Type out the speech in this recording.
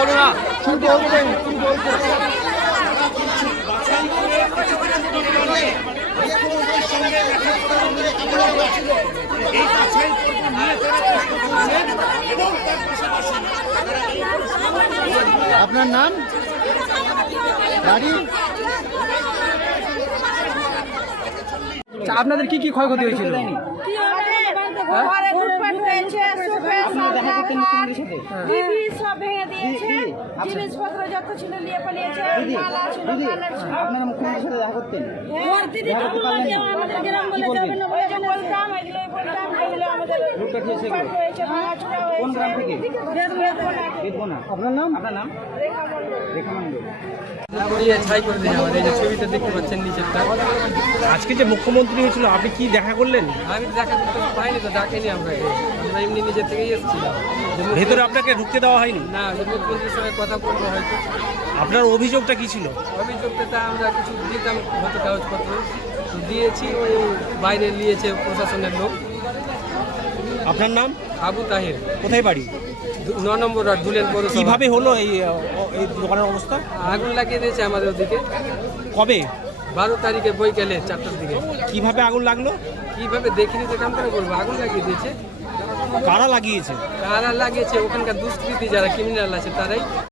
হলো না। আপনার নাম, বাড়ি? আপনাদের কি কি ক্ষয়ক্ষতি হয়েছিল? জিনিসপত্র যত ছিল নিয়ে পালিয়েছে। আপনারা মুখ্যমন্ত্রীর সাথে দেখা করতেন? আমাদের গ্রাম বলে যাবে না, বলতাম এগুলোই বলতাম, এগুলো আমাদের হয়েছে, ভাঙাচোরা হয়েছে। কোন গ্রাম থেকে? বেদবনা। আপনার নাম? আপনার নাম? রেখা মণ্ডল। ছাই করে দিন আমাদের, এই যে ছবিটা দেখতে পাচ্ছেন নিচেরটা। আজকে যে মুখ্যমন্ত্রী হয়েছিল আপনি কি দেখা করলেন? আমি দেখা করতে পাইনি তো, ডাকেনি আপনাকে, আমরা এমনি নিজের থেকেই এসেছিলাম। ভেতরে আপনাকে ঢুকতে দেওয়া হয়নি? না, যে মুখ্যমন্ত্রীর সঙ্গে কথা বলবো হয়তো। আপনার অভিযোগটা কি ছিল? অভিযোগটা আমরা কিছু দিতাম হয়তো কাগজপত্র, তো দিয়েছি, ওই বাইরে নিয়েছে প্রশাসনের লোক। আপনার নাম? আবু তাহের, কোথায় বাড়ি? 9 নম্বর ওয়ার্ড, ধুলেন পৌরসভা। কিভাবে হলো এই দোকানের অবস্থা? আগুন লাগিয়ে দিয়েছে আমাদের ওদিকে কবে? 12 তারিখে বৈকালে 4টার দিকে। কিভাবে আগুন লাগলো? কিভাবে দেখিনি তো কাম করে বলবো, আগুন লাগিয়ে দিয়েছে। কারা লাগিয়েছে? কারা লাগিয়েছে? ওখানকার দুষ্কৃতী যারা ক্রিমিনাল আছে তারাই।